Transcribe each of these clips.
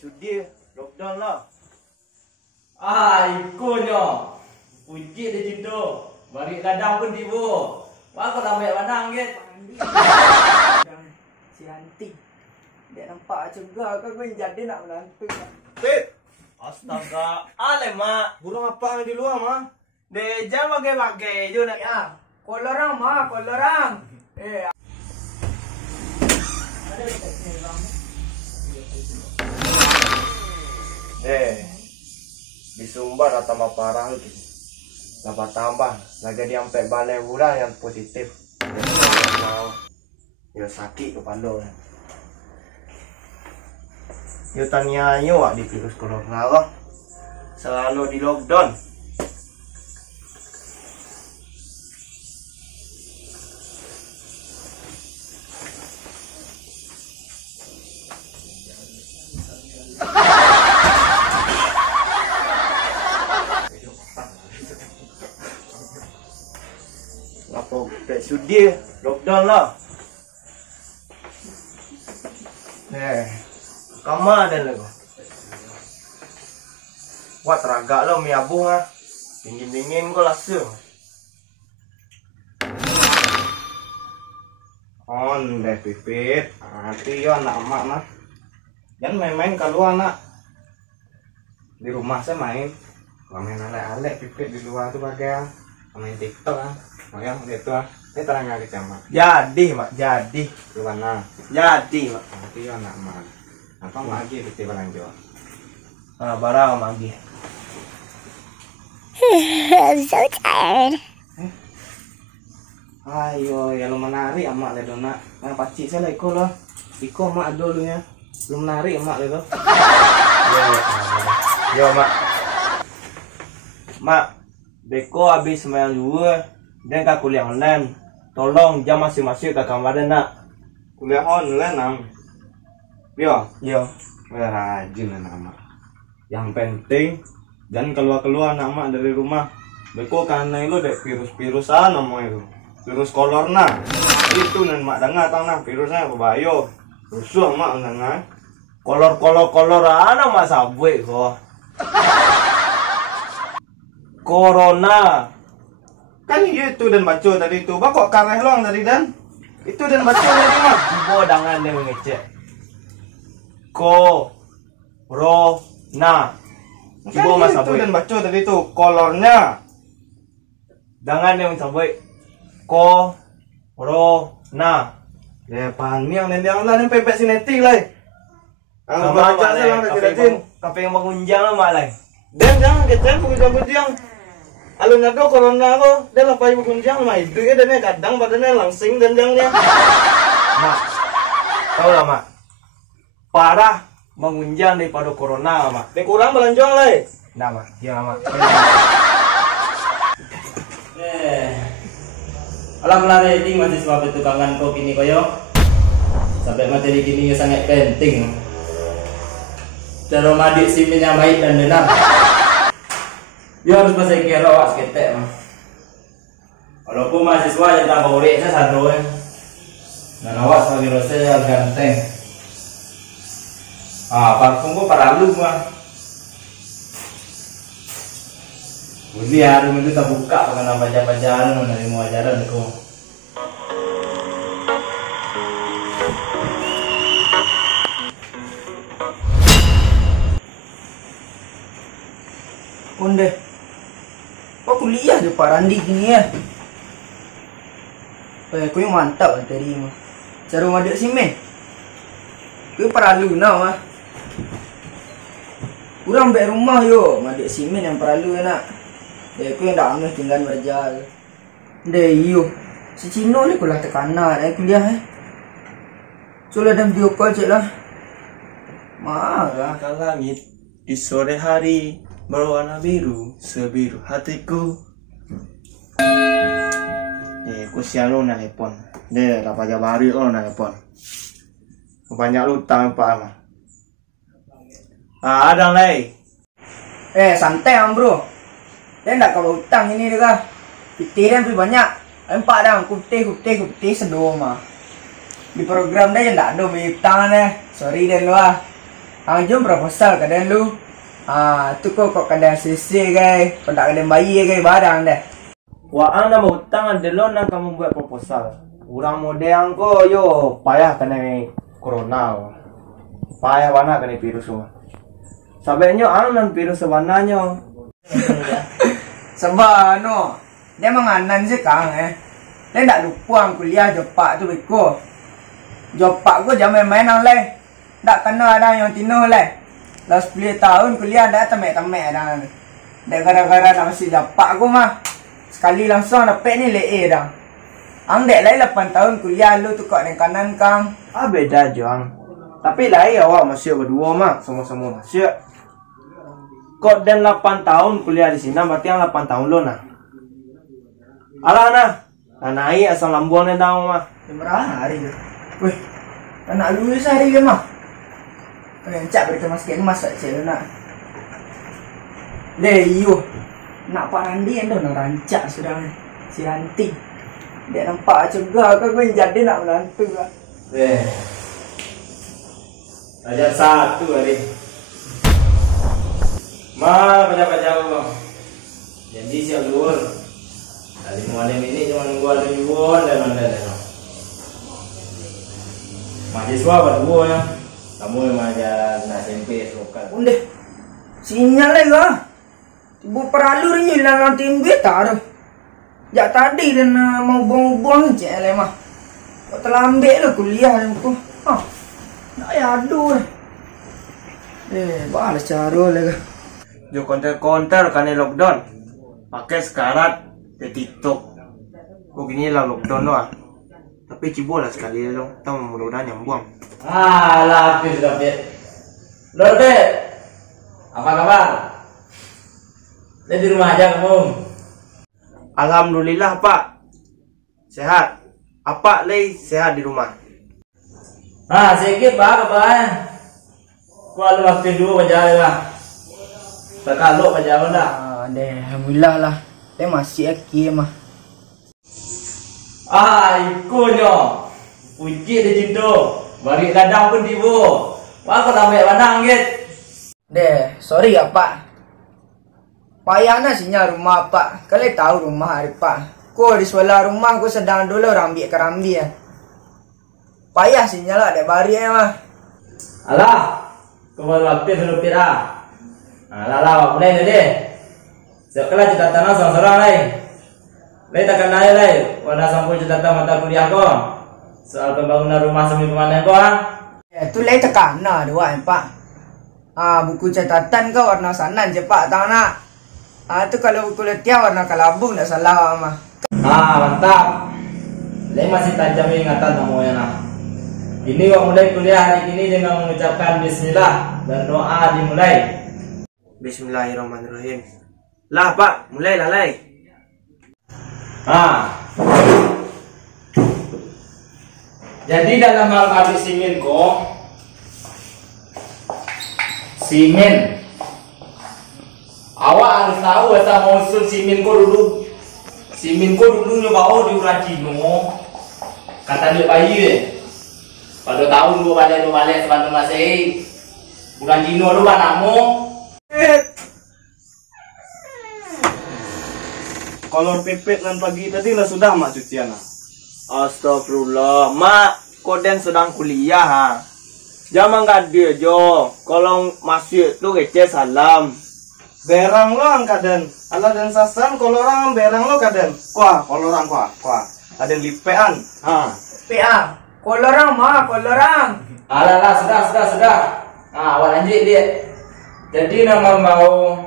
sudi lockdown lah. Ikonyo. Puji dia cinta. Bagi ladang pun tiba. Wah, kau dah ambil pandang ke? Si Hanti. Dia nampak juga kau jadi nak menantu. Pip. Astaga. Mak. Burung apa yang di luar, Mak? Dia jangan pakai-pakai je nak. Ya, kolorang mah, kolorang. Di Sumbar atau tambah parah tu. Tambah lagi dia sampai balai murah yang positif. Dia sakit kepala. Yo tanya yo di virus corona lah. Selalu di lockdown. Apa tak sudi lockdown lah. Kamar dan lagu. Buat teragak lo mi abuh ah. Dingin-dingin kau rasa. On deh pipit. Hati yo anak emak mah. Jangan main-main keluar anak. Di rumah saya main. Kalau main alek-alek pipit di luar tuh bagian. Main TikTok ah. Yang gitu ah. Ini terang lagi sama. Jadi mak, jadi. Di mana? Jadi mak. Hati yo anak emak. Apa lagi di barang jual? Barang lagi. I'm so tired. Ayo, ya lo menari emak le dona. Nah, pacik saya lah ikut lah. Ikut emak dulu ya. Lo menari emak le tu. Yo, mak. Mak, beko habis sembahyang dua. Dan kak kuliah online. Tolong jam masing-masing ke kamar dan nak. Kuliah online nang. Yo. Rajin anak mak. Yang penting jangan keluar anak mak dari rumah. Beko karena itu dek virus-virusan namanya itu. Virus corona. Itu nan mak dengar tau nah virusnya berbahaya. Rusuh mak dengar. Kolor ana mak sabwe kok. Corona. Kan itu dan baca tadi itu. Ba kok kareh long tadi dan. Itu dan baca tadi mak. Ibu dangan dia mengecek. Corona. Coba mas itu dan baca tadi itu kolornya. Jangan yang sampai corona. Ya pan yang nendang lah yang pepek sinetik lah. Ang baca saya lang rajin. Kape yang mengunjang lah mak lah. Dan jangan kecil pujian. Alun nado corona ko. Dan lapay mengunjang mah itu ya dan kadang badannya langsing dan jangnya. Mak. Tahu lah mak. Parah mengunjang daripada corona mak. Dia kurang belanjang lah. Nah mak, ya mak. Alhamdulillah ready mahasiswa petukangan kau kini koyo. Sampai materi kini sangat penting. Cara madik simin yang baik dan benar. Dia harus pasal kira awak seketek mah. Walaupun mahasiswa yang tak boleh saya satu dan awak sebagai dosen yang ganteng. Parfum gua paralu mah. Budi hari itu tak buka karena baca-bacaan dari mau ajaran aku. Onde. Kok kuliah je Pak Randi gini ya? Kau yang mantap lah tadi mah. Cara madik simen. Kau perlu nak mah. Kurang baik rumah yo, madik simen yang perlu nak. Kau yang dah ambil tinggal berjal. Deh yo. Si Cino ni kuliah tekanan kuliah Sudah ada video call cek lah. Marah. Ke langit di sore hari berwarna biru sebiru hatiku. Kusian lo nak telepon. Deh, dapat jabari lo nak telepon. Banyak utang pak mah. Ada lagi. Santai bro. Dia nak kalau utang ini juga. Pitiran tu banyak. Empat dah kutih sedua mah. Di program dia tak ada utang deh. Sorry deh lo ah. Jom proposal kadang lu. Tu kok kadang sisi guys, kau tak kadang bayi guys barang deh. Wah, ang nama utang adelon nang kamu buat proposal. Urang model ko yo payah kena corona. Payah wana kena virus semua. Sabenyo ang nan virus sebenarnya. Sebab no, dia menganan sih kang Dia tak lupa ang kuliah jopak tu beko. Jopak ko jangan main-main ang leh. Tak kena ada yang tino leh. Dah 10 tahun kuliah dah tamek-tamek dah. Dah gara-gara dah masih jopak ko mah. Sekali langsung dapat ni le dah. Ang dek lain 8 tahun kuliah lu tu kok dengan kanan kang. Beda Joang. Tapi lain awak masih berdua mah, sama-sama masih. Kok dan 8 tahun kuliah di sini berarti yang 8 tahun lo nah. Alah nah. Naik asal lambuan dan daun mah. Berapa hari tu? Weh, tak nak lulus hari ke mah? Perencak berita masuk emas tak cik nak. Deh, iyo. Nak Pak Randi yang dah nak rancak sudah ni. Si Ranti. Dia nampak cegah ke gue jadi nak menantu lah. Ajar satu hari. Baca-baca aku. Janji siap luar. Dari malam ini cuma nunggu ada jual dan ada. Mahasiswa berdua ya. Kamu yang ajar SMP suka. Undeh. Sinyal lah. Ibu peralu ni hilang timbe tak. Jak tadi dan mau buang-buang je lah mah. Kau telah ambil lah kuliah aku. Nak ya aduh. Balas cara lah. Jo konter-konter kan lockdown. Pakai sekarat di TikTok. Kok gini lah lockdown doang. Tapi cibo lah sekali dong. Tahu mudah-mudahan yang buang. Lah habis dah bet. Lor bet. Apa kabar? Di rumah aja kamu. Alhamdulillah Pak. Sehat. Apa lagi sehat di rumah? Sikit Pak kabar. Kuala waktu dulu baca lah. Terkaluk baca mana? Alhamdulillah lah. Dia masih aki mah. Ikonyo. Puji dia cinta. Bagi kadang pun tiba. Wah kau dah ambil pandang git. Sorry ya Pak. Payahnya sinyal rumah Pak. Kalian tahu rumah hari Pak. Kau di sebelah rumah kau sedang dulu rambi kerambi ya. Payah sinyal lah dek bari mah. Alah. Kau baru aktif dulu pira. Alah mulai deh. Sekolah cita tanah sorang-sorang lain. Lain takkan naik lain. Pada sampai cita mata kuliah kau. Soal pembangunan rumah semi permanen kau tu lain tekan dua Pak. Buku catatan kau warna sanan je Pak tahu nak. Tu kalau buku letiah warna kalabu tak salah mah. Mantap. Lain masih tajam ingatan namanya nak. Ini kau mulai kuliah hari ini dengan mengucapkan bismillah dan doa dimulai. Bismillahirrahmanirrahim. Lah Pak, mulai lah lai. Jadi dalam hal habis simin kok. Simin. Awak harus tahu asal mau usul simin ko dulu. Simin ko dulu nyoba di Uracino. Kata dia bayi pada tahun dua balik sebanding masih. Uracino lu namo. Kolor pipit nan pagi tadi lah sudah mak cucian. Astagfirullah, mak koden sedang kuliah ha. Jangan gadir jo. Kalau masuk tu kece salam. Berang lo ang kaden. Ala dan sasan kolorang berang lo kaden. Kuah kolorang kuah. Ada lipean. PA. Kolorang mah kolorang. Alah sudah. Awak lanjut dia. Jadi nama mau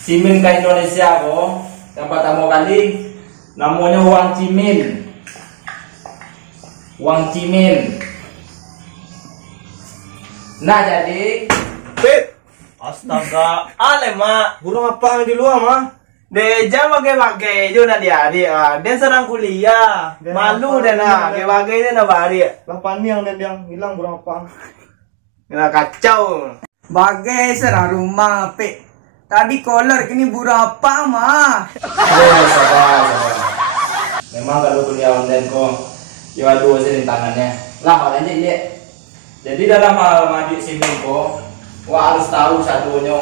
simin ke Indonesia kok. Yang pertama kali namanya Wang Cimin. Nah jadi Pip. Astaga, ale mak. Burung apa yang di luar mah? Deja pakai jo na dia. Dia sedang kuliah. Malu dia nak pakai dia na bari. Lapan yang hilang burung apa? Kena kacau. Bagai serah rumah Pik. Tadi kolor kini berapa mah? sabar. Memang kalau kuliah online kok, jual dua sini tangannya. Lah lanjut dia. Jadi dalam hal mandi simin ko, wah harus tahu satunya.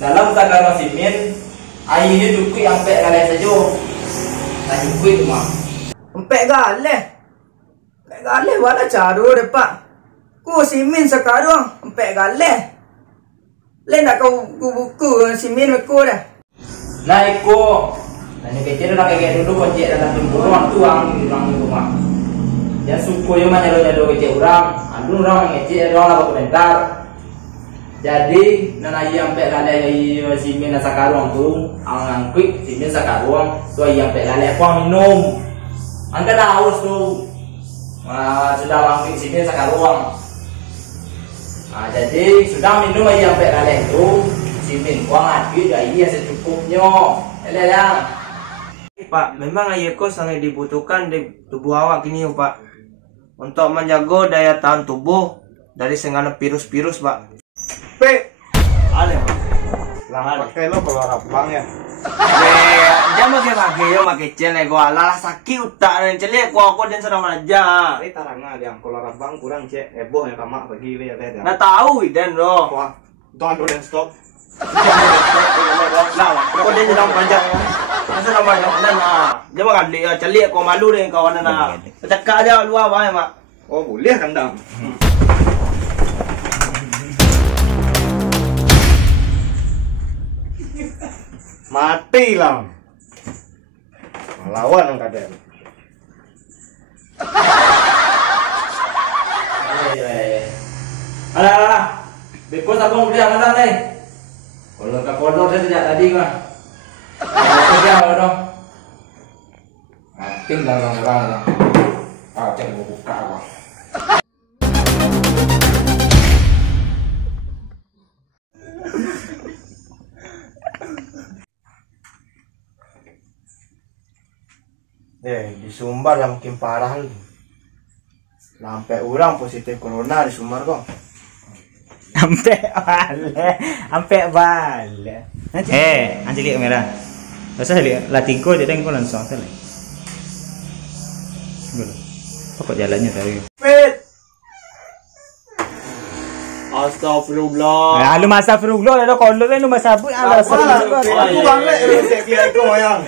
Dalam takaran simin, air ini cukup sampai galeh saja. Tak cukup tu mah. Empek galeh. Empek galeh wala cara deh pak. Ku simin sekarang empek galeh. Lain nak kau buku simin aku dah. Nah iko, nanya kecil dah kayak dulu kunci dalam tumpuan tuang di rumah. Yang suku yang mana lo kecil orang, anu orang kecil orang apa komentar. Jadi nana yang pek lalai simin sekarang tu, ang quick simin sekarang tu yang pek lalai aku minum. Angka dah haus tu, sudah mangkik simin sekarang. Jadi sudah minum yang pek lalai tu. Simin kuang adit dari iya secukupnya. Elah. Pak, memang air ko sangat dibutuhkan di tubuh awak kini Pak. Untuk menjaga daya tahan tubuh dari segala virus-virus Pak. Pe, Ale Pak. pakai lo kalau rabang ya. Dia pakai yo pakai cele gua lah sakit utak dan cele gua aku dan sedang aja. Ini tarangnya yang kalau rabang kurang cek heboh yang tamak bagi dia teh. Nah tahu dan lo. Wah, don't stop. Lah, aku dia sedang panjang. Masa nama yang mana nak? Dia makan dia celi aku malu dengan kawan nak. Cakap dia luar bae mak. Oh, boleh kan dam. Mati lah. Lawan yang kadang. Alah. Beko sabung beli yang mana nih? Kalau ke kodok saya sejak tadi mah. Kerja kodok. Tinggal orang-orang. Cek buka apa. Di Sumbar yang makin parah lu. Sampai orang positif corona di Sumbar kok. Sampai bale. Anjir lihat kamera. Pasal lihat latiko dia tengok langsung tadi. Dulu. Pokok jalannya tadi. Fit. Astagfirullah. Lu masa fruglo ada kalau lu masa bu ala Aku bangga lu cek dia itu yang.